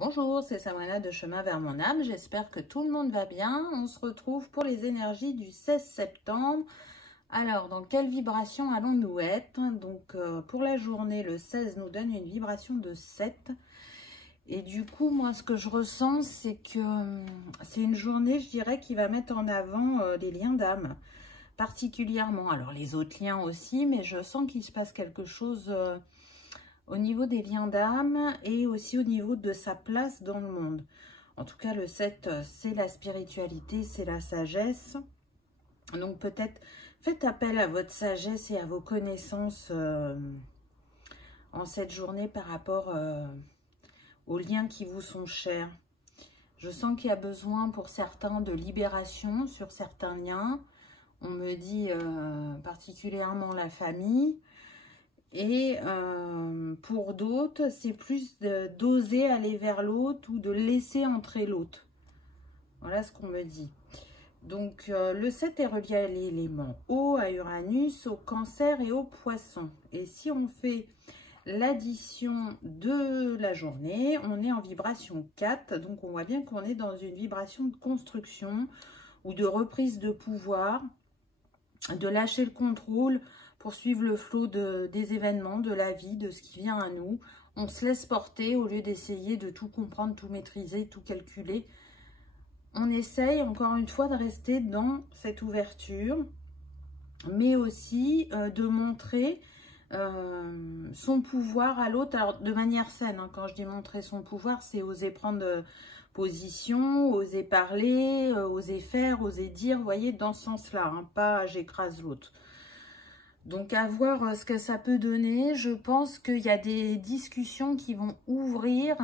Bonjour, c'est Sabrina de Chemin vers mon âme. J'espère que tout le monde va bien. On se retrouve pour les énergies du 16 septembre. Alors, dans quelle vibration allons-nous être? Donc, pour la journée, le 16 nous donne une vibration de 7. Et du coup, moi, ce que je ressens, c'est que c'est une journée, je dirais, qui va mettre en avant les liens d'âme, particulièrement. Alors, les autres liens aussi, mais je sens qu'il se passe quelque chose au niveau des liens d'âme et aussi au niveau de sa place dans le monde. En tout cas, le 7, c'est la spiritualité, c'est la sagesse. Donc peut-être faites appel à votre sagesse et à vos connaissances en cette journée par rapport aux liens qui vous sont chers. Je sens qu'il y a besoin pour certains de libération sur certains liens. On me dit particulièrement la famille. Et pour d'autres, c'est plus d'oser aller vers l'autre ou de laisser entrer l'autre. Voilà ce qu'on me dit. Donc, le 7 est relié à l'élément eau, à Uranus, au Cancer et au Poisson. Et si on fait l'addition de la journée, on est en vibration 4. Donc, on voit bien qu'on est dans une vibration de construction ou de reprise de pouvoir, de lâcher le contrôle pour suivre le flot des événements, de la vie, de ce qui vient à nous. On se laisse porter au lieu d'essayer de tout comprendre, tout maîtriser, tout calculer. On essaye encore une fois de rester dans cette ouverture, mais aussi de montrer son pouvoir à l'autre de manière saine. Hein. Quand je dis montrer son pouvoir, c'est oser prendre position, oser parler, oser faire, oser dire, vous voyez, dans ce sens-là, hein, pas j'écrase l'autre. Donc, à voir ce que ça peut donner. Je pense qu'il y a des discussions qui vont ouvrir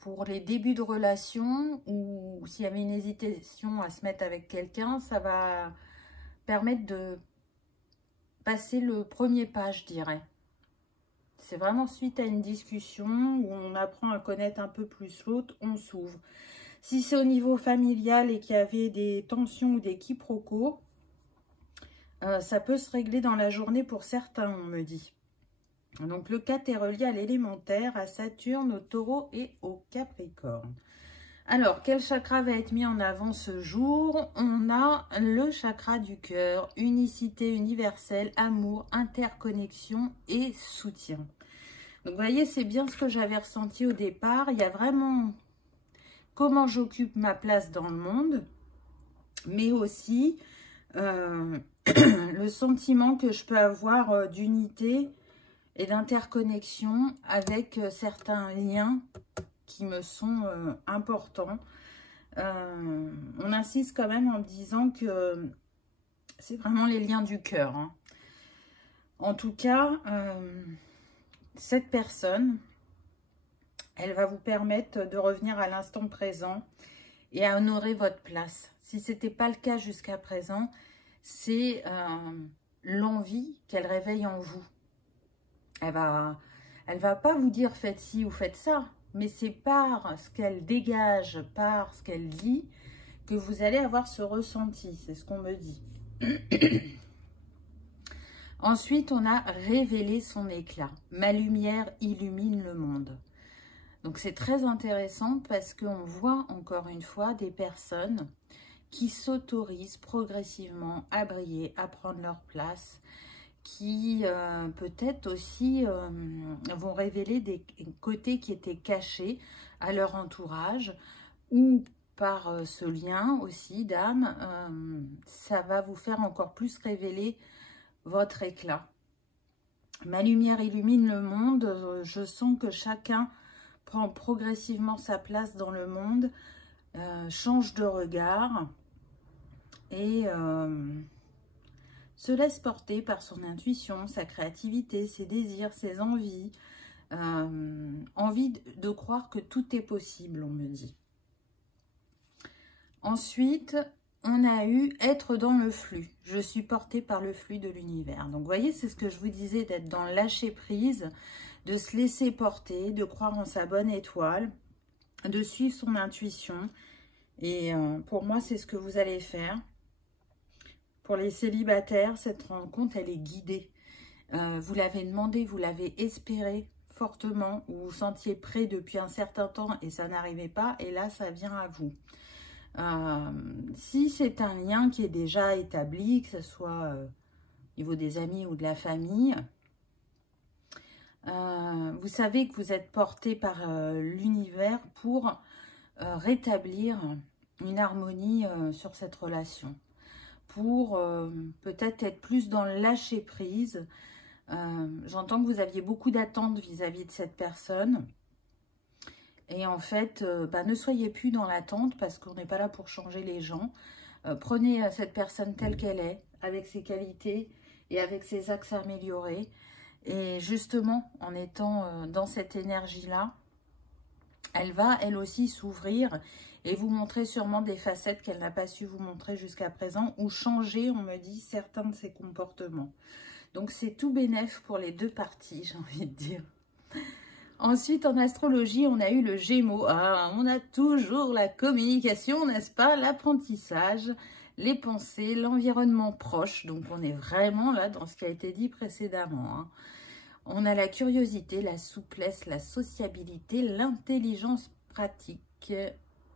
pour les débuts de relation, ou s'il y avait une hésitation à se mettre avec quelqu'un, ça va permettre de passer le premier pas, je dirais. C'est vraiment suite à une discussion où on apprend à connaître un peu plus l'autre, on s'ouvre. Si c'est au niveau familial et qu'il y avait des tensions ou des quiproquos, ça peut se régler dans la journée pour certains, on me dit. Donc, le 4 est relié à l'élémentaire, à Saturne, au Taureau et au Capricorne. Alors, quel chakra va être mis en avant ce jour? On a le chakra du cœur, unicité universelle, amour, interconnexion et soutien. Donc, vous voyez, c'est bien ce que j'avais ressenti au départ. Il y a vraiment comment j'occupe ma place dans le monde, mais aussi le sentiment que je peux avoir d'unité et d'interconnexion avec certains liens qui me sont importants. On insiste quand même en disant que c'est vraiment les liens du cœur. Hein. En tout cas, cette personne, elle va vous permettre de revenir à l'instant présent et à honorer votre place. Si ce n'était pas le cas jusqu'à présent, c'est l'envie qu'elle réveille en vous. Elle va pas vous dire faites ci ou faites ça, mais c'est par ce qu'elle dégage, par ce qu'elle dit, que vous allez avoir ce ressenti. C'est ce qu'on me dit. Ensuite, on a révélé son éclat. Ma lumière illumine le monde. Donc, c'est très intéressant parce qu'on voit encore une fois des personnes qui s'autorisent progressivement à briller, à prendre leur place, qui peut-être aussi vont révéler des côtés qui étaient cachés à leur entourage ou par ce lien aussi d'âme, ça va vous faire encore plus révéler votre éclat. Ma lumière illumine le monde, je sens que chacun prend progressivement sa place dans le monde, change de regard et se laisse porter par son intuition, sa créativité, ses désirs, ses envies. Envie de croire que tout est possible, on me dit. Ensuite, on a eu être dans le flux. Je suis portée par le flux de l'univers. Donc, vous voyez, c'est ce que je vous disais, d'être dans le lâcher prise, de se laisser porter, de croire en sa bonne étoile, de suivre son intuition. Et pour moi, c'est ce que vous allez faire. Pour les célibataires, cette rencontre, elle est guidée. Vous l'avez demandé, vous l'avez espéré fortement, ou vous sentiez prêt depuis un certain temps et ça n'arrivait pas, et là ça vient à vous. Si c'est un lien qui est déjà établi, que ce soit au niveau des amis ou de la famille, vous savez que vous êtes porté par l'univers pour rétablir une harmonie sur cette relation, pour peut-être être plus dans le lâcher prise. J'entends que vous aviez beaucoup d'attentes vis-à-vis de cette personne. Et en fait, ne soyez plus dans l'attente parce qu'on n'est pas là pour changer les gens. Prenez cette personne telle qu'elle est, avec ses qualités et avec ses axes améliorés. Et justement, en étant dans cette énergie-là, elle va, elle aussi, s'ouvrir et vous montrer sûrement des facettes qu'elle n'a pas su vous montrer jusqu'à présent, ou changer, on me dit, certains de ses comportements. Donc, c'est tout bénef pour les deux parties, j'ai envie de dire. Ensuite, en astrologie, on a eu le Gémeaux. Ah, on a toujours la communication, n'est-ce pas? L'apprentissage, les pensées, l'environnement proche. Donc, on est vraiment là dans ce qui a été dit précédemment, hein. On a la curiosité, la souplesse, la sociabilité, l'intelligence pratique.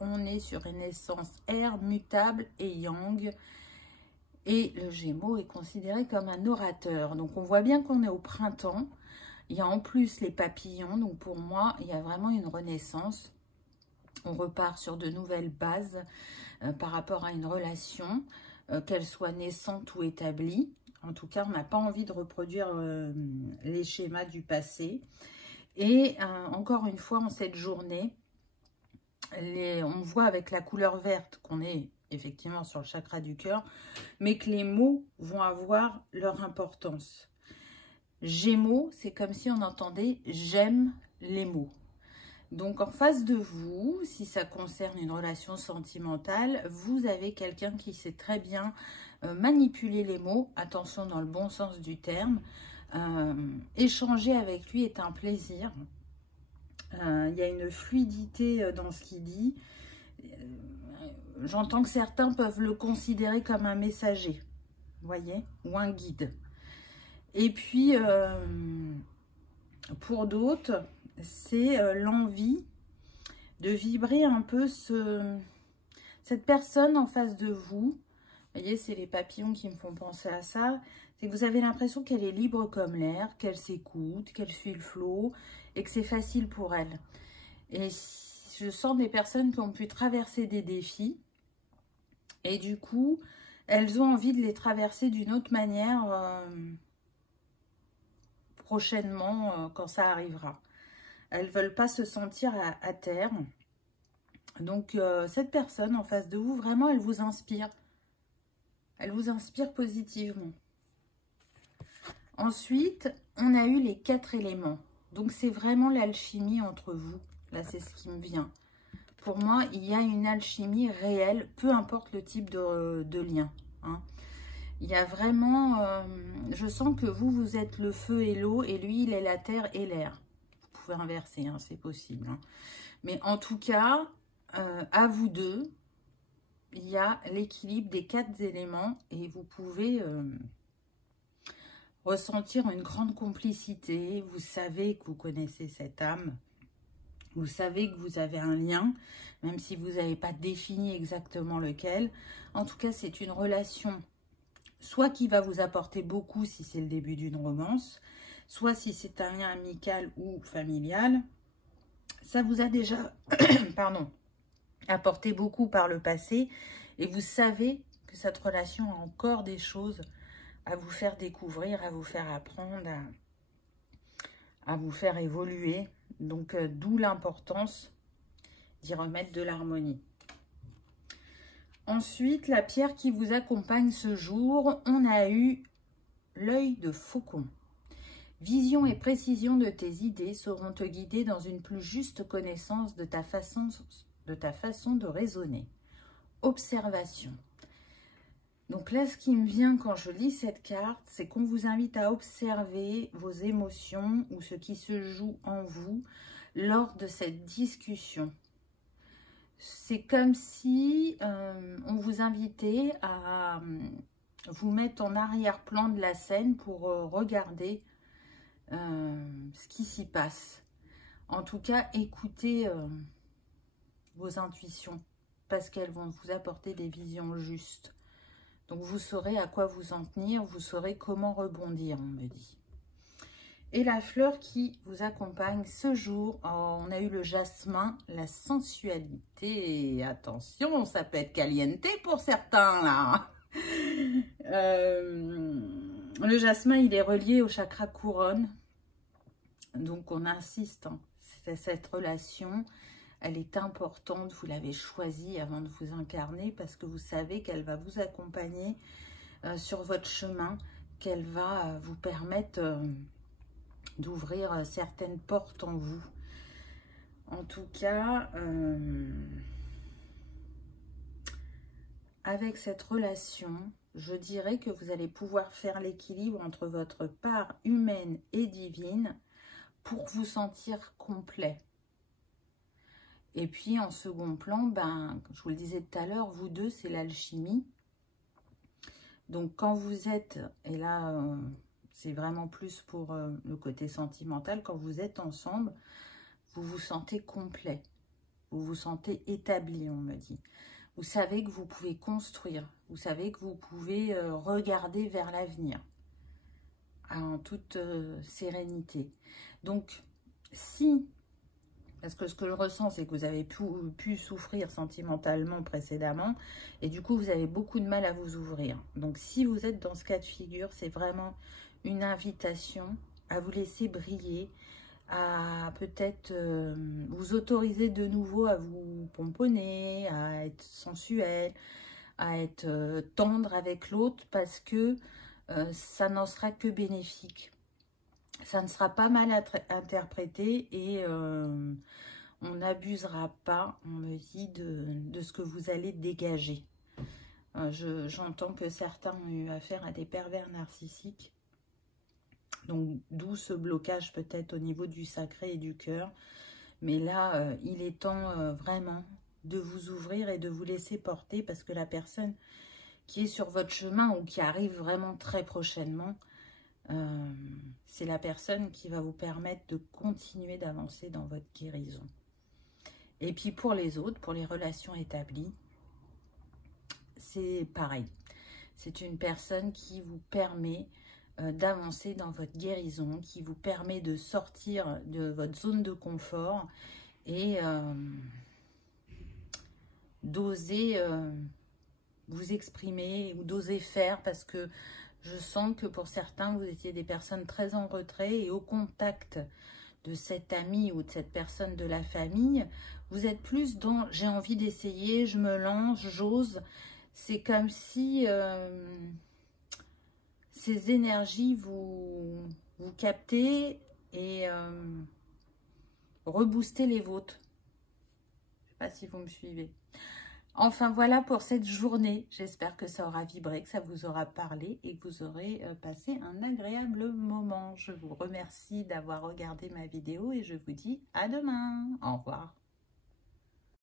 On est sur une essence air, mutable et yang. Et le Gémeaux est considéré comme un orateur. Donc, on voit bien qu'on est au printemps. Il y a en plus les papillons. Donc, pour moi, il y a vraiment une renaissance. On repart sur de nouvelles bases par rapport à une relation, qu'elle soit naissante ou établie. En tout cas, on n'a pas envie de reproduire les schémas du passé. Et encore une fois, en cette journée, on voit avec la couleur verte qu'on est effectivement sur le chakra du cœur, mais que les mots vont avoir leur importance. Gémeaux, c'est comme si on entendait « j'aime les mots ». Donc, en face de vous, si ça concerne une relation sentimentale, vous avez quelqu'un qui sait très bien manipuler les mots, attention dans le bon sens du terme. Échanger avec lui est un plaisir. Il y a une fluidité dans ce qu'il dit. J'entends que certains peuvent le considérer comme un messager, vous voyez, ou un guide. Et puis, pour d'autres, c'est l'envie de vibrer un peu cette personne en face de vous. Vous voyez, c'est les papillons qui me font penser à ça. C'est que vous avez l'impression qu'elle est libre comme l'air, qu'elle s'écoute, qu'elle suit le flot et que c'est facile pour elle. Et je sens des personnes qui ont pu traverser des défis et du coup, elles ont envie de les traverser d'une autre manière prochainement quand ça arrivera. Elles ne veulent pas se sentir à terre. Donc, cette personne en face de vous, vraiment, elle vous inspire. Elle vous inspire positivement. Ensuite, on a eu les 4 éléments. Donc, c'est vraiment l'alchimie entre vous. Là, c'est ce qui me vient. Pour moi, il y a une alchimie réelle, peu importe le type de lien, hein. Il y a vraiment... je sens que vous êtes le feu et l'eau, et lui, il est la terre et l'air. Vous pouvez inverser, hein, c'est possible, hein. Mais en tout cas, à vous deux, il y a l'équilibre des 4 éléments et vous pouvez ressentir une grande complicité. Vous savez que vous connaissez cette âme. Vous savez que vous avez un lien, même si vous n'avez pas défini exactement lequel. En tout cas, c'est une relation soit qui va vous apporter beaucoup si c'est le début d'une romance, soit si c'est un lien amical ou familial. Ça vous a déjà pardon, apporté beaucoup par le passé et vous savez que cette relation a encore des choses à vous faire découvrir, à vous faire apprendre, à vous faire évoluer. Donc, d'où l'importance d'y remettre de l'harmonie. Ensuite, la pierre qui vous accompagne ce jour, on a eu l'œil de faucon. Vision et précision de tes idées sauront te guider dans une plus juste connaissance de ta façon de raisonner. Observation. Donc là, ce qui me vient quand je lis cette carte, c'est qu'on vous invite à observer vos émotions ou ce qui se joue en vous lors de cette discussion. C'est comme si on vous invitait à vous mettre en arrière-plan de la scène pour regarder ce qui s'y passe. En tout cas, écoutez vos intuitions parce qu'elles vont vous apporter des visions justes. Donc, vous saurez à quoi vous en tenir, vous saurez comment rebondir, on me dit. Et la fleur qui vous accompagne ce jour, on a eu le jasmin, la sensualité. Et attention, ça peut être caliente pour certains, là. Le jasmin, il est relié au chakra couronne. Donc, on insiste, hein. Cette relation, elle est importante. Vous l'avez choisie avant de vous incarner parce que vous savez qu'elle va vous accompagner sur votre chemin, qu'elle va vous permettre d'ouvrir certaines portes en vous. En tout cas, avec cette relation, je dirais que vous allez pouvoir faire l'équilibre entre votre part humaine et divine pour vous sentir complet. Et puis en second plan, ben, je vous le disais tout à l'heure, vous deux, c'est l'alchimie. Donc quand vous êtes, et là c'est vraiment plus pour le côté sentimental, quand vous êtes ensemble, vous vous sentez complet, vous vous sentez établi, on me dit. Vous savez que vous pouvez construire, vous savez que vous pouvez regarder vers l'avenir en toute sérénité. Donc si... Parce que ce que je ressens, c'est que vous avez pu souffrir sentimentalement précédemment. Et du coup, vous avez beaucoup de mal à vous ouvrir. Donc, si vous êtes dans ce cas de figure, c'est vraiment une invitation à vous laisser briller, à peut-être vous autoriser de nouveau à vous pomponner, à être sensuel, à être tendre avec l'autre, parce que ça n'en sera que bénéfique. Ça ne sera pas mal interprété et on n'abusera pas, on me dit, de ce que vous allez dégager. J'entends que certains ont eu affaire à des pervers narcissiques. Donc, d'où ce blocage peut-être au niveau du sacré et du cœur. Mais là, il est temps vraiment de vous ouvrir et de vous laisser porter parce que la personne qui est sur votre chemin ou qui arrive vraiment très prochainement, c'est la personne qui va vous permettre de continuer d'avancer dans votre guérison. Et puis pour les autres, pour les relations établies, c'est pareil. C'est une personne qui vous permet d'avancer dans votre guérison, qui vous permet de sortir de votre zone de confort et d'oser vous exprimer ou d'oser faire parce que je sens que pour certains, vous étiez des personnes très en retrait et au contact de cet ami ou de cette personne de la famille, vous êtes plus dans « j'ai envie d'essayer, je me lance, j'ose ». C'est comme si ces énergies vous captez et reboostez les vôtres. Je ne sais pas si vous me suivez. Enfin, voilà pour cette journée. J'espère que ça aura vibré, que ça vous aura parlé et que vous aurez passé un agréable moment. Je vous remercie d'avoir regardé ma vidéo et je vous dis à demain. Au revoir.